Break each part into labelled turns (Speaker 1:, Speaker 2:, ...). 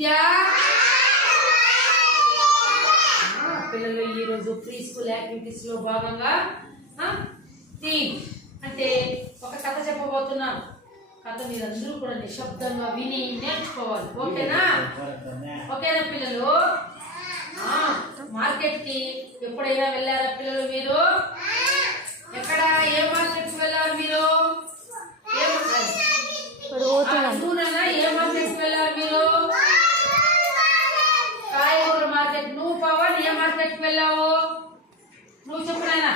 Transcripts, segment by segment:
Speaker 1: విద్య? పిల్లలు ఈరోజు pre school యాక్టివిటీస్లో భాగంగా థీమ్ అంటే ఒక కథ చెప్పబోతున్నాను. కథ మీరందరూ కూడా నిశ్శబ్దంగా విని నేర్చుకోవాలి. ఓకేనా? ఓకేనా పిల్లలు? మార్కెట్కి ఎప్పుడైనా వెళ్ళారా పిల్లలు మీరు? ఎక్కడ? ఏ మార్కెట్కి వెళ్ళారు మీరు? ఏ అవునా ఏ మార్కెట్కి వెళ్ళారు మీరు కాయగూర మార్కెట్ నువ్వు పవన్ ఏ మార్కెట్కి వెళ్ళావు? నువ్వు చెప్పు నాయనా.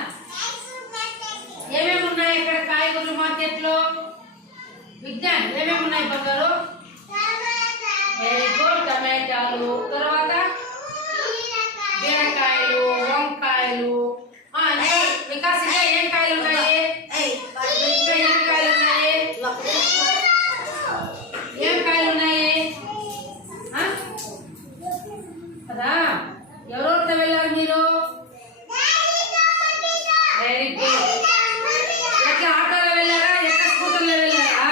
Speaker 1: ఏమేమి ఉన్నాయి ఇక్కడ కాయగూరల మార్కెట్లో విజ్ఞాన్ ఏమేమి ఉన్నాయి బంగారు? వెరీ గుడ్ టమాటాలు. తర్వాత? బీరకాయలు వంకాయలు ఆ, ఇంకా వికాస్ ఇంకా ఏం కాయలు ఉన్నాయి ఇంకా ఏం కాయలు ఉన్నాయి ఏం కాయలు ఉన్నాయి ఆ? కదా ఎవరెవరితో వెళ్ళారు మీరు వెరీ గుడ్ ఎట్లా ఆటోలో వెళ్ళారా ఎట్లా స్కూటర్లో వెళ్ళారా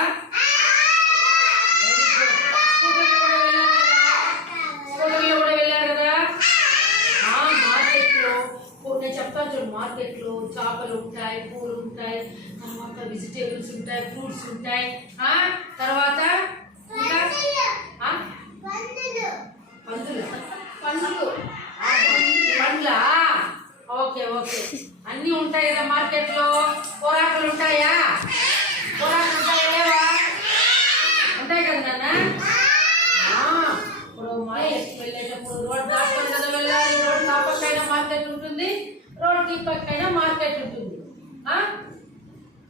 Speaker 1: వెరీ గుడ్ స్కూటర్లో కూడా వెళ్ళారు కదా స్కూటర్లో కూడా వెళ్ళారు కదా ఆ మార్కెట్లో ఓ, నేను చెప్తాను చూడు మార్కెట్లో చేపలు ఉంటాయి పూలు ఉంటాయి తర్వాత వెజిటేబుల్స్ ఉంటాయి ఫ్రూట్స్ ఉంటాయి. తర్వాత పందులు. పందులు. పండ్లా ఓకే ఓకే. అన్నీ ఉంటాయి కదా మార్కెట్లో. కూరాకులు ఉంటాయా? కూరాకులు ఉంటాయా లేవా? ఉంటాయి కదా నాన్న? ఇప్పుడు మార్కెట్ వెళ్ళేటప్పుడు రోడ్ దాటుకొని కదా వెళ్ళాలి మార్కెట్ ఉంటుంది రోడ్డు పక్కన మార్కెట్ ఉంటుంది.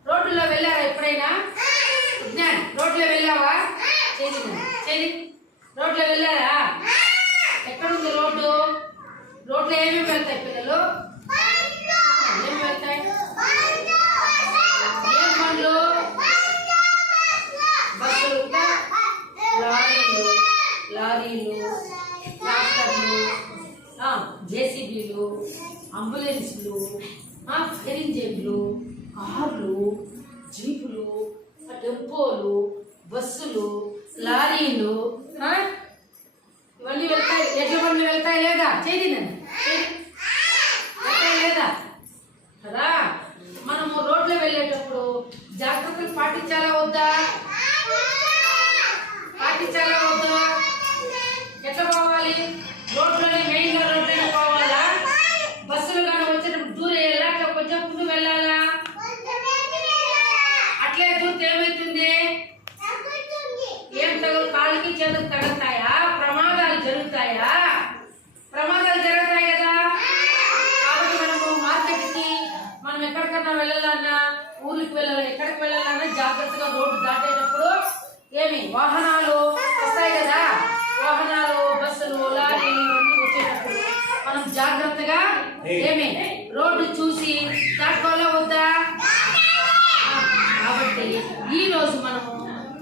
Speaker 1: రోడ్డులో వెళ్ళారా ఎప్పుడైనా? విజ్ఞాన్ రోడ్లో వెళ్ళావా? చేది రోడ్లో వెళ్ళారా? ఎక్కడుంది రోడ్డు? రోడ్లో ఏమేమి వెళ్తాయి పిల్లలు? ఏమి వెళ్తాయి? ఏం బస్సులు లారీలు లారీలు. జేసీబీలు అంబులెన్స్లు ఎరింజన్లు కార్లు జీపులు టెంపోలు బస్సులు లారీలు ఇవన్నీ వెళ్తాయి. ఎడ్ల బండ్లు వెళ్తాయి లేదా? చేయండి నన్ను వెళ్తాయి లేదా? కదా? మనము రోడ్లో వెళ్ళేటప్పుడు జాగ్రత్తలు పాటించాలా వద్దా? పాటించాలా వద్దా? ఎట్లా పోవాలి? రోడ్లోనే మెయిన్గా రోడ్లోనే పోవాలా బస్సులు కానీ వచ్చేటప్పుడు దూరం వెళ్ళా అట్లా కొంచెం ముందు వెళ్ళాలా అట్లే దూరితే ఏమవుతుంది ఏం తగులు పిల్లలు కడతాయా ప్రమాదాలు జరుగుతాయా? ప్రమాదాలు జరుగుతాయి కదా? కాబట్టి మనము మార్కెట్కి మనం ఎక్కడికన్నా వెళ్ళాలన్నా ఊరికి వెళ్ళాలి ఎక్కడికి వెళ్ళాలన్నా జాగ్రత్తగా రోడ్డు దాటేటప్పుడు ఏమి? వాహనాలు వస్తాయి కదా? వాహనాలు బస్సులు లారీలు ఇవన్నీ వచ్చేటప్పుడు మనం జాగ్రత్తగా ఏమి? రోడ్డు చూసి దాటుకోవాలా వద్దా? కాబట్టి ఈ రోజు మనము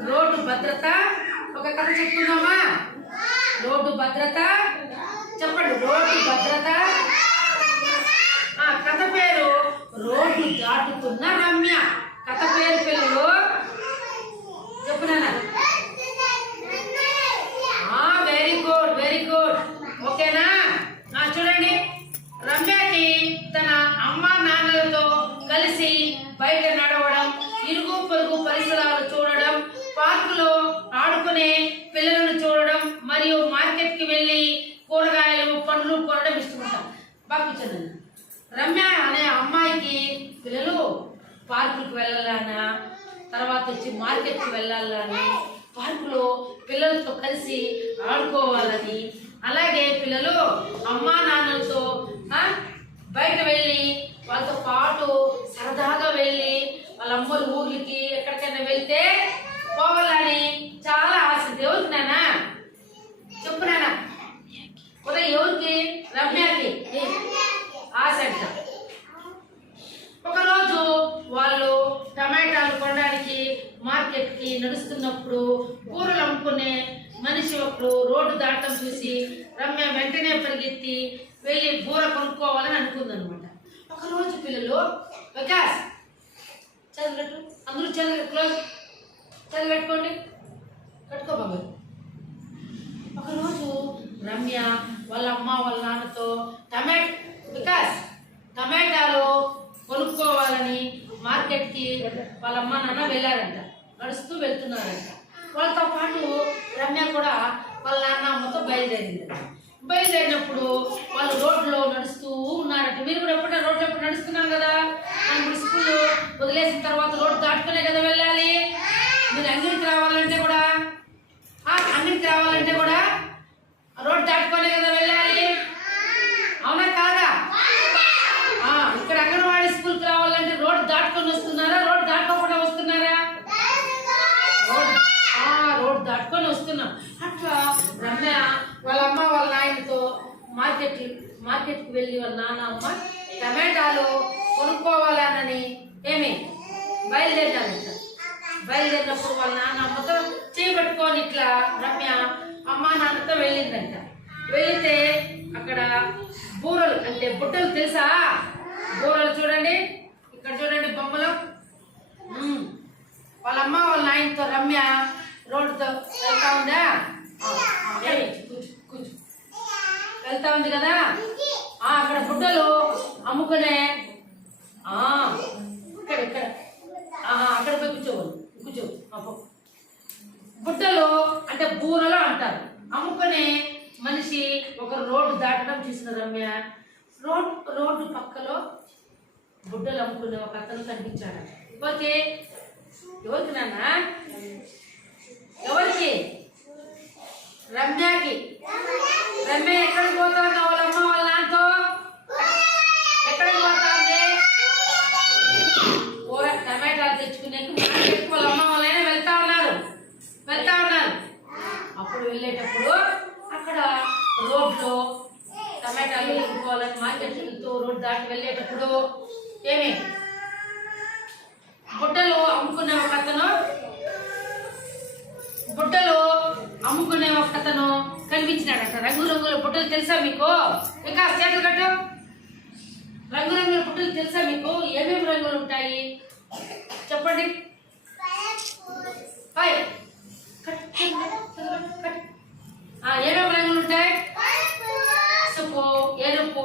Speaker 1: రోడ్డు భద్రత ఒక కథ చెప్పుకుందామా? రోడ్డు భద్రత? చెప్పండి రోడ్డు భద్రత? ఆ కథ పేరు రోడ్డు దాటుతున్న రమ్య. కథ పేరు పిల్లలు చెప్పునా వెరీ గుడ్ వెరీ గుడ్ ఓకేనా? చూడండి. రమ్యకి తన అమ్మ నాన్నలతో కలిసి బయట నడవడం ఇరుగు పొరుగు పరిసరాలు చూడడం పార్కులో ఆడుకునే పిల్లలను చూడడం మరియు మార్కెట్కి వెళ్ళి కూరగాయలు పండ్లు కొనడం ఇష్టపడతాం. బాగా రమ్య అనే అమ్మాయికి పిల్లలు పార్కులకు వెళ్ళాలన్నా తర్వాత వచ్చి మార్కెట్కి వెళ్ళాలని పార్కులో పిల్లలతో కలిసి ఆడుకోవాలని అలాగే పిల్లలు అమ్మా నాన్నలతో బయట వెళ్ళి వాళ్ళతో పాటు సరదాగా వెళ్ళి వాళ్ళ అమ్మ ఊర్లకి ఎక్కడికైనా వెళ్తే పోవాలని చాలా ఆశ దేవుడికి నానా చెప్పు నానా ఉదయం ఎవరికి రమ్యకి ఏ, ఆశ అంట ఒకరోజు వాళ్ళు టమాటాలు కొనడానికి మార్కెట్కి నడుస్తున్నప్పుడు కూరలు అమ్ముకునే మనిషి ఒకడు రోడ్డు దాటం చూసి రమ్య వెంటనే పరిగెత్తి వెళ్ళి బూర కొనుక్కోవాలని అనుకుందనమాట. ఒకరోజు పిల్లలు వికాస్ చదివినట్టు? అందరూ చదివి క్లోజ్ చదివి పెట్టుకోండి కట్టుకో బాబు ఒకరోజు రమ్య వాళ్ళ అమ్మ వాళ్ళ నాన్నతో టమాటో వికాస్ టమాటాలు కొనుక్కోవాలని మార్కెట్కి వాళ్ళ అమ్మ నాన్న వెళ్ళారంట. నడుస్తూ వెళ్తున్నారంట. వాళ్ళతో పాటు రమ్య కూడా వాళ్ళ నాన్న అమ్మతో బయలుదేరింది. బయలుదేరినప్పుడు వాళ్ళు రోడ్లో నడుస్తూ ఉన్నారంట. మీరు కూడా ఎప్పుడైనా రోడ్లో ఎప్పుడు నడుస్తున్నాం కదా? మనం ఇప్పుడు స్కూల్ వదిలేసిన తర్వాత రోడ్డు దాటుకునే కదా వెళ్ళాలి? మీరు అంగడికి రావాలంటే కూడా ఆ, అంగడికి రావాలంటే కూడా రోడ్డు దాటుకోలే కదా వెళ్ళాలి అవునా కాదా ఆ, ఇక్కడ అంగన్వాడీ స్కూల్కి రావాలంటే రోడ్డు దాటుకొని వస్తున్నారా రోడ్డు దాటుకోకుండా వస్తున్నారా రోడ్ ఆ, రోడ్ దాటుకొని వస్తున్నాం అట్లా రమ్య వాళ్ళ అమ్మ వాళ్ళ నాయనతో మార్కెట్ మార్కెట్కి వెళ్ళి వాళ్ళ నాన్న అమ్మ టమాటాలు కొనుక్కోవాలనని ఏమి బయలుదేరినారంట బయలుదేరినప్పుడు వాళ్ళ నాన్న అమ్మతో చేపట్టుకొని ఇట్లా రమ్య అమ్మ నాన్నతో వెళ్ళిందంట వెళితే అక్కడ బూరలు అంటే బుట్టలు తెలుసా? బూరలు చూడండి. ఇక్కడ చూడండి బొమ్మలు. వాళ్ళ అమ్మ వాళ్ళ నాయనతో రమ్య రోడ్డుతో వెళ్తా ఉందా? వెళ్తా ఉంది కదా? ఆ అక్కడ బుడ్డలు అమ్ముకునే ఆ ఇక్కడ ఇక్కడ. అక్కడ పోయి కూర్చోవాలి కూర్చో ఆ, బుట్టలు అంటే బూరలు అంటారు. అమ్ముకునే మనిషి ఒక రోడ్డు దాటడం చూసిన రమ్య రోడ్ రోడ్డు పక్కలో బుడ్డలు అమ్ముకునే ఒక అతను కనిపించాడు. పోతే ఎవరికి నాన్న? ఎవరికి? రమ్యకి. రమ్య ఎక్కడికి పోతావు వాళ్ళ అమ్మ వాళ్ళ నాన్నతో ఎక్కడికి పోతాంది కూర టమాటాలు తెచ్చుకునే మార్కెట్కి వాళ్ళ అమ్మ వాళ్ళైనా వెళ్తా ఉన్నారు వెళ్తా ఉన్నారు అప్పుడు వెళ్ళేటప్పుడు అక్కడ రోడ్లో టమాటాలు కొనుక్కోవాలని మార్కెట్ వెళ్తూ రోడ్ దాటి వెళ్ళేటప్పుడు ఏమి? బుట్టలు అమ్ముకునే ఒక అతను బుట్టలు అమ్ముకునే ఒక అతను కనిపించినాడట. రంగు రంగుల బుట్టలు తెలుసా మీకు? ఇంకా చేతులు కట్టు. రంగు రంగుల బుట్టలు తెలుసా మీకు? ఏమేమి రంగులు ఉంటాయి? చెప్పండి. హాయ్. ఏమేమి రంగులు ఉంటాయి పసుపు ఎరుపు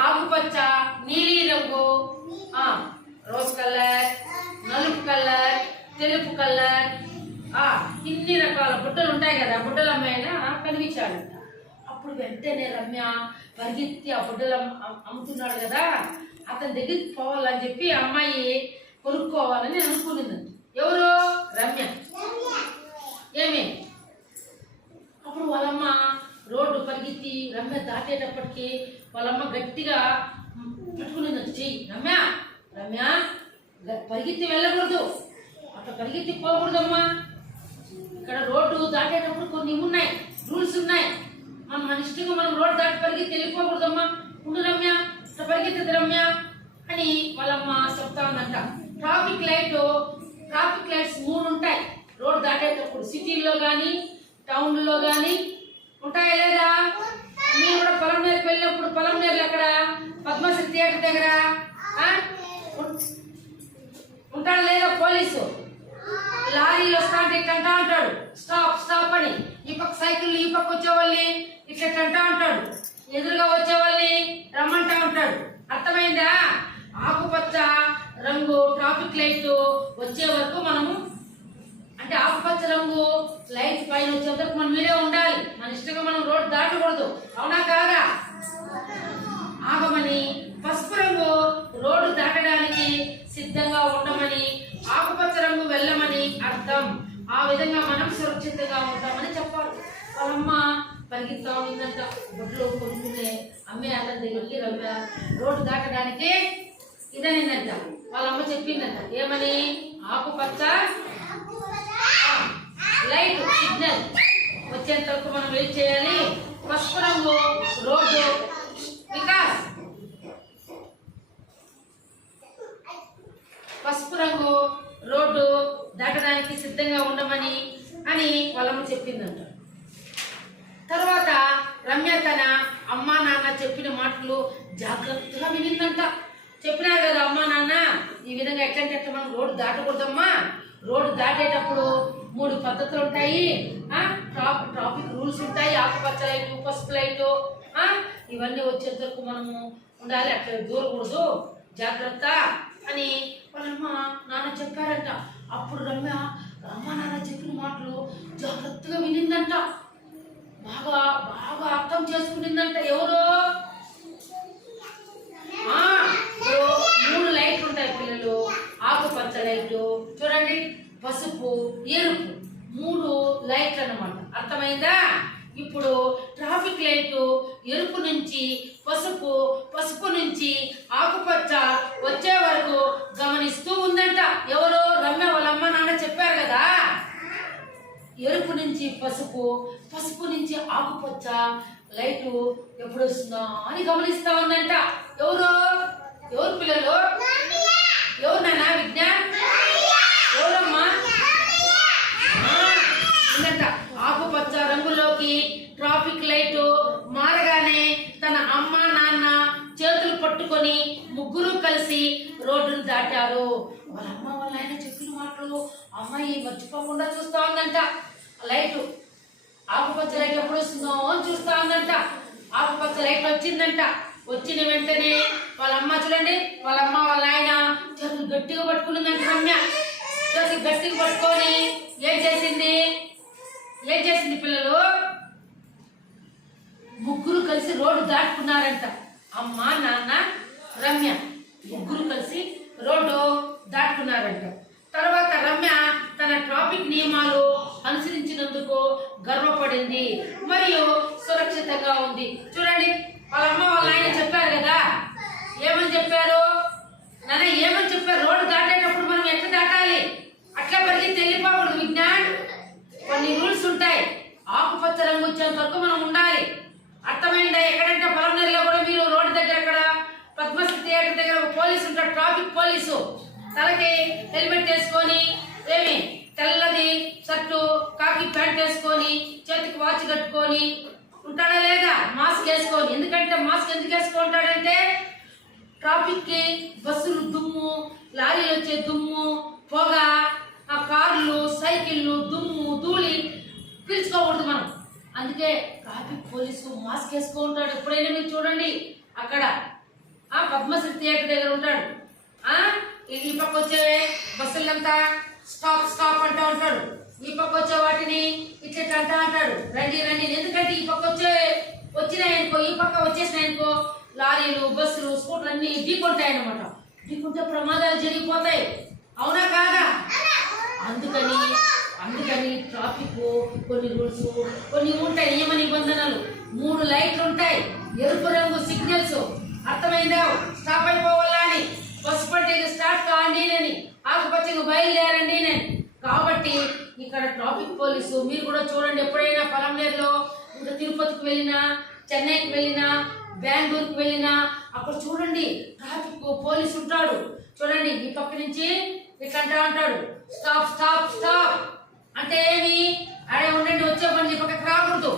Speaker 1: ఆకుపచ్చ నీలి రంగు రోజ్ కలర్ నలుపు కలర్ తెలుపు కలర్ ఇన్ని రకాల బుట్టలు ఉంటాయి కదా బుట్టల అమ్మాయిన కనిపించాడంట అప్పుడు వెంటనే రమ్య పరిగెత్తి ఆ బుడ్డలు అమ్ముతున్నాడు కదా అతని దగ్గరికి పోవాలని చెప్పి అమ్మాయి కొనుక్కోవాలని అనుకునిందంట ఎవరు? రమ్య. ఏమి? అప్పుడు వాళ్ళమ్మ రోడ్డు పరిగెత్తి రమ్య దాటేటప్పటికి వాళ్ళమ్మ గట్టిగా పట్టుకుని చెయ్యి రమ్య రమ్య పరిగెత్తి వెళ్ళకూడదు. అట్లా పరిగెత్తి పోకూడదమ్మా. ఇక్కడ రోడ్డు దాటేటప్పుడు కొన్ని ఉన్నాయి రూల్స్ ఉన్నాయి. మనం మన ఇష్టంగా మనం రోడ్డు దాటి పరిగెత్తి వెళ్ళిపోకూడదమ్మా. ఉండు రమ్య ఇట్లా పరిగెత్తది రమ్య అని వాళ్ళమ్మ చెప్తా ఉందంట. ట్రాఫిక్ లైట్ ట్రాఫిక్ లైట్స్ మూడు ఉంటాయి. రోడ్ దాటేటప్పుడు సిటీల్లో కానీ టౌన్లో కానీ ఉంటాయా లేదా? మీరు కూడా పొలం నేర్కి వెళ్ళినప్పుడు పొలం నేర్లు అక్కడ పద్మశ్రీ థియేటర్ దగ్గర? ఉంటాడు లేదా పోలీసు? లారీలు వస్తా అంటే ఇట్లా అంటా అంటాడు స్టాప్ స్టాప్ అని. ఈ పక్క సైకిల్ ఈ పక్క వచ్చేవాళ్ళని ఇట్లా ఇట్లా అంటా ఉంటాడు. ఎదురుగా వచ్చేవాళ్ళని రమ్మంటా ఉంటాడు. అర్థమైందా? ఆకుపచ్చ రంగు ట్రాఫిక్ లైట్ వచ్చే వరకు మనము అంటే ఆకుపచ్చ రంగు లైట్ పైన వచ్చేంతకు మన మనం మీరే ఉండాలి. మన ఇష్టంగా మనం రోడ్ దాటకూడదు. అవునా కాదా? ఆగమని పసుపు రంగు రోడ్డు దాటడానికి సిద్ధంగా ఉండమని ఆకుపచ్చ రంగు వెళ్ళమని అర్థం. ఆ విధంగా మనం సురక్షితంగా ఉంటామని చెప్పాలి వాళ్ళమ్మ పరిగెత్తా ఉందంట బొడ్లో కొనుక్కునే అమ్మే అతని దగ్గరికి రమ్మ. రోడ్డు దాటడానికి ఇదనిందంట. వాళ్ళమ్మ చెప్పిందంట. ఏమని? ఆకుపచ్చ లైట్ సిగ్నల్ వచ్చేంత వరకు మనం వెయిట్ చేయాలి? పసుపు రంగు రోడ్డు వికాస్. పసుపు రంగు రోడ్డు దాటడానికి సిద్ధంగా ఉండమని అని వాళ్ళమ్మ చెప్పిందంట. తర్వాత రమ్య తన అమ్మా నాన్న చెప్పిన మాటలు జాగ్రత్తగా వినిందంట. చెప్పినారు కదా అమ్మా నాన్న ఈ విధంగా ఎట్లంటే ఎట్లా మనం రోడ్డు దాటకూడదమ్మా? రోడ్డు దాటేటప్పుడు మూడు పద్ధతులు ఉంటాయి. ట్రాఫిక్ రూల్స్ ఉంటాయి. ఆకుపచ్చ లైట్ పసుపు లైట్ ఇవన్నీ వచ్చేంత వరకు మనము ఉండాలి. అట్లా దూరకూడదు. జాగ్రత్త అని వాళ్ళమ్మ నాన్న చెప్పారంట. అప్పుడు రమ్య అమ్మ నాన్న చెప్పిన మాటలు జాగ్రత్తగా వినిందంట. బాగా బాగా అర్థం చేసుకునిందంట ఎవరో ఆ, ఇప్పుడు మూడు లైట్లు ఉంటాయి పిల్లలు ఆకుపచ్చ లైటు చూడండి పసుపు ఎరుపు మూడు లైట్లు అన్నమాట. అర్థమైందా? ఇప్పుడు ట్రాఫిక్ లైటు ఎరుపు నుంచి పసుపు పసుపు నుంచి ఆకుపచ్చ వచ్చే వరకు గమనిస్తూ ఉందంట. ఎవరు రమ్య వాళ్ళ అమ్మ నాన్న చెప్పారు కదా? ఎరుపు నుంచి పసుపు పసుపు నుంచి ఆకుపచ్చ లైటు ఎప్పుడు వస్తుందా అని గమనిస్తా ఉందంట. ఎవరు? ఎవరు పిల్లలు? ఎవరు నాన్న? విజ్ఞాన్ ఎవరమ్మా ఆ, ఉందంట ఆకుపచ్చ రంగులోకి ట్రాఫిక్ లైటు మారగానే తన అమ్మ నాన్న తీసుకొని ముగ్గురు కలిసి రోడ్డును దాటారు. వాళ్ళ అమ్మ వాళ్ళ ఆయన చెప్పిన మాటలు అమ్మాయి మర్చిపోకుండా చూస్తా ఉందంట. లైటు ఆకుపచ్చ లైట్ ఎప్పుడు వస్తుందో అని చూస్తా ఉందంట. ఆకుపచ్చ లైట్ వచ్చిందంట. వచ్చిన వెంటనే వాళ్ళ అమ్మ చూడండి వాళ్ళ అమ్మ వాళ్ళ ఆయన చేతులు గట్టిగా పట్టుకున్నదంట రమ్య. చేతులు గట్టిగా పట్టుకొని ఏం చేసింది? ఏం చేసింది పిల్లలు? ముగ్గురు కలిసి రోడ్డు దాటుకున్నారంట. అమ్మ నాన్న రమ్య ముగ్గురు కలిసి రోడ్డు దాటుకున్నారంట. తర్వాత రమ్య తన ట్రాఫిక్ నియమాలు అనుసరించినందుకు గర్వపడింది. మరియు సురక్షితంగా ఉంది. చూడండి వాళ్ళ అమ్మ వాళ్ళ ఆయన చెప్పారు కదా? ఏమని చెప్పారు? నాన్న ఏమని చెప్పారు? రోడ్డు దాటేటప్పుడు మనం ఎట్లా దాటాలి? అట్లా పరిగెత్తి వెళ్ళిపోకూడదు విజ్ఞాన్. కొన్ని రూల్స్ ఉంటాయి. ఆకుపచ్చ రంగు వచ్చేంత వరకు మనం ఉండాలి. అర్థమైందా? ఎక్కడంటే పొలం కూడా మీరు రోడ్డు దగ్గర ఎక్కడ పద్మశ్రీ థియేటర్ దగ్గర ఒక పోలీసు ఉంటాడు ట్రాఫిక్ పోలీసు. తలకి హెల్మెట్ వేసుకొని ఏమి తెల్లది షర్టు కాకి ప్యాంట్ వేసుకొని చేతికి వాచ్ కట్టుకొని ఉంటాడా లేదా? మాస్క్ వేసుకొని. ఎందుకంటే మాస్క్ ఎందుకు వేసుకుంటాడంటే ట్రాఫిక్కి బస్సులు దుమ్ము లారీలు వచ్చే దుమ్ము పొగ ఆ కార్లు సైకిళ్ళు దుమ్ము ధూళి పీల్చుకోకూడదు మనం. అందుకే ట్రాఫిక్ పోలీసు మాస్క్ వేసుకుంటాడు. ఎప్పుడైనా మీరు చూడండి అక్కడ పద్మశ్రీ థియేటర్ దగ్గర ఉంటాడు. ఆ? ఈ పక్క వచ్చే బస్సులంతా స్టాప్ స్టాప్ అంటా ఉంటాడు. ఈ పక్క వచ్చే వాటిని ఇట్లా అంటా అంటాడు రండి రండి. ఎందుకంటే ఈ పక్క వచ్చే వచ్చినాయనుకో ఈ పక్క వచ్చేసినాయనుకో లారీలు బస్సులు స్కూటర్లు అన్ని ఢీకొంటాయి అన్నమాట ఢీకొంటే ప్రమాదాలు జరిగిపోతాయి. అవునా కాదా? అందుకని అందుకని ట్రాఫిక్ కొన్ని రూల్స్ కొన్ని ఉంటాయి నియమ నిబంధనలు. మూడు లైట్లు ఉంటాయి. ఎరుపు రంగు సిగ్నల్స్ అర్థమైందా? స్టాప్ అయిపోవాలా అని? పసుపు అంటే స్టార్ట్ కాండి అని ఆకుపచ్చగా బయలుదేరండి నేను. కాబట్టి ఇక్కడ ట్రాఫిక్ పోలీసు మీరు కూడా చూడండి ఎప్పుడైనా పొలంనేరులో ఇంకా తిరుపతికి వెళ్ళినా చెన్నైకి వెళ్ళినా బెంగళూరుకి వెళ్ళినా అక్కడ చూడండి ట్రాఫిక్ పోలీసు ఉంటాడు. చూడండి ఈ పక్క నుంచి ఇట్లా అంటాడు ఉంటాడు స్టాప్ స్టాప్ స్టాప్. అంటే ఏమి? అడే ఉండండి వచ్చే పని ఈ పక్కకి రాకూడదు.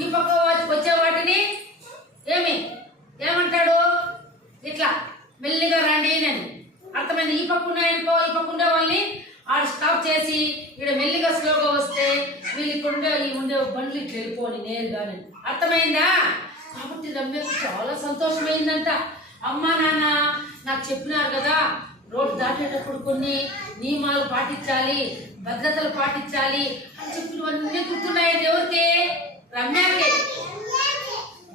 Speaker 1: ఈ పక్క వచ్చే వాటిని ఏమి? ఏమంటాడు? ఇట్లా మెల్లిగా రండి అని అర్థమైంది? ఈ పక్క ఉన్నాయనుకో ఈ పక్క ఉండే వాళ్ళని ఆడ స్టాప్ చేసి ఇక్కడ మెల్లిగా స్లోగా వస్తే వీళ్ళు ఇక్కడ ఉండే ఈ ఉండే బండ్లు ఇట్లా వెళ్ళిపోని నేరుగానే అర్థమైందా? కాబట్టి రమ్యకు చాలా సంతోషమైందంట. అమ్మా నాన్న నాకు చెప్పినారు కదా రోడ్డు దాటేటప్పుడు కొన్ని నియమాలు పాటించాలి భద్రతలు పాటించాలి అని చెప్పినవన్నీ గుర్తున్నాయండి ఎవరికి రమ్యాకే.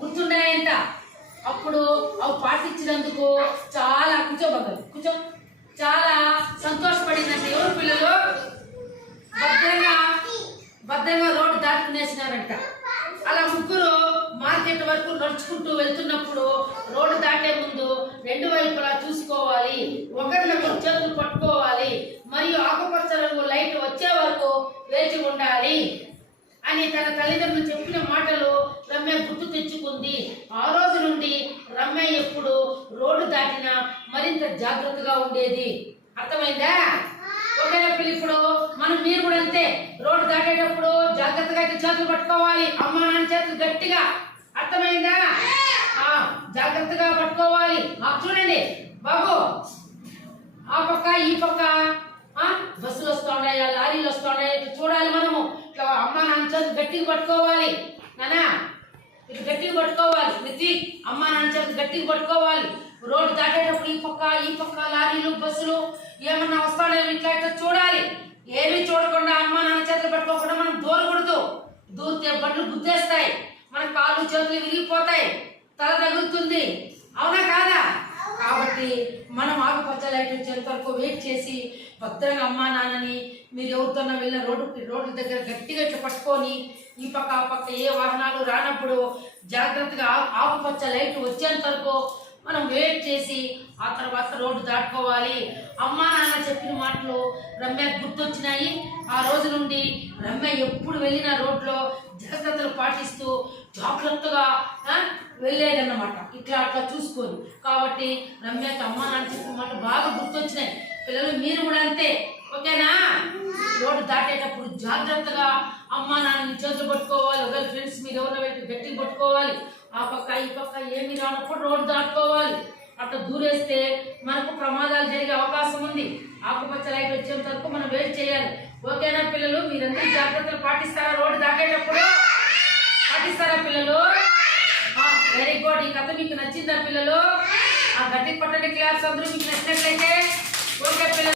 Speaker 1: గుర్తున్నాయంట. అప్పుడు అవి పాటించినందుకు చాలా కూర్చోబగలు కూర్చో చాలా సంతోషపడిందంట ఎవరు పిల్లలు? భద్రంగా భద్రంగా రోడ్డు దాటుకునేసినారంట. అలా ముగ్గురు మార్కెట్ వరకు నడుచుకుంటూ వెళ్తున్నప్పుడు రోడ్డు దాటే ముందు రెండు వైపులా చూసుకోవాలి ఒకరినొకరు చేతులు పట్టుకోవాలి మరియు ఆకుపచ్చ రంగు లైట్ వచ్చే వరకు వేచి ఉండాలి అని తన తల్లిదండ్రులు చెప్పిన మాటలు రమ్య గుర్తు తెచ్చుకుంది ఆ రోజు నుండి రమ్య ఎప్పుడు రోడ్డు దాటినా మరింత జాగ్రత్తగా ఉండేది అర్థమైందా? పిల్ల ఇప్పుడు మనం మీరు కూడా అంతే రోడ్డు దాటేటప్పుడు జాగ్రత్తగా చేతులు పట్టుకోవాలి. అమ్మ నాన్న చేతులు గట్టిగా. అర్థమైందా? ఆ. జాగ్రత్తగా పట్టుకోవాలి. చూడండి. బాబు ఆ పక్క ఈ పక్క ఆ బస్సులు వస్తున్నాయా లారీలు వస్తున్నాయా ఇట్లా చూడాలి మనము. ఇట్లా అమ్మ నాన్న చేతి గట్టిగా పట్టుకోవాలి. నానా ఇటు గట్టిగా పట్టుకోవాలి. రితిక్ అమ్మ నాన్న చేతి గట్టిగా పట్టుకోవాలి. రోడ్డు దాటేటప్పుడు ఈ పక్క ఈ పక్క లారీలు బస్సులు ఏమన్నా వస్తాడేమో ఇట్లా ఇట్లా చూడాలి. ఏమీ చూడకుండా అమ్మ నాన్న చేతులు పట్టుకోకుండా మనం దూరకూడదు. దూరితే బండ్లు గుద్దేస్తాయి. మన కాళ్ళు చేతులు విరిగిపోతాయి. తల తగులుతుంది. అవునా కాదా? కాబట్టి మనం ఆకుపచ్చ లైట్ వచ్చేంత వరకు వెయిట్ చేసి భద్రంగా అమ్మా నాన్నని మీరు ఎవరితోనో వెళ్ళిన రోడ్డు రోడ్డు దగ్గర గట్టిగా ఇట్లా పట్టుకొని ఈ పక్క ఆ పక్క ఏ వాహనాలు రానప్పుడు జాగ్రత్తగా ఆకుపచ్చ లైట్ వచ్చేంత వరకు మనం వెయిట్ చేసి ఆ తర్వాత రోడ్డు దాటుకోవాలి. అమ్మా నాన్న చెప్పిన మాటలు రమ్య గుర్తొచ్చినాయి. ఆ రోజు నుండి రమ్య ఎప్పుడు వెళ్ళిన రోడ్లో జాగ్రత్తలు పాటిస్తూ జాగ్రత్తగా వెళ్ళేదన్నమాట. ఇట్లా అట్లా చూసుకోదు కాబట్టి రమ్యకి అమ్మ నాన్న చెప్పిన మాట బాగా గుర్తొచ్చినాయి. పిల్లలు మీరు కూడా అంతే. ఓకేనా? రోడ్డు దాటేటప్పుడు జాగ్రత్తగా అమ్మ నాన్నని చేతులు పట్టుకోవాలి. ఒకవేళ ఫ్రెండ్స్ మీరు ఎవరో పెట్టి గట్టిగా పట్టుకోవాలి. ఆ పక్క ఈ పక్క ఏమి రానప్పుడు రోడ్డు దాటుకోవాలి. అట్లా దూరేస్తే మనకు ప్రమాదాలు జరిగే అవకాశం ఉంది. ఆకుపచ్చ లైట్ వచ్చేంత వరకు మనం వెయిట్ చేయాలి. ఓకేనా పిల్లలు? మీరందరూ జాగ్రత్తలు పాటిస్తారా రోడ్డు దాటేటప్పుడు? పాటిస్తారా పిల్లలు? వెరీ గుడ్ ఈ కథ మీకు నచ్చిందా పిల్లలు? ఆ గట్టి పట్టండి క్లాస్ అందరూ మీకు నచ్చినట్లయితే ఓకే పిల్లలు.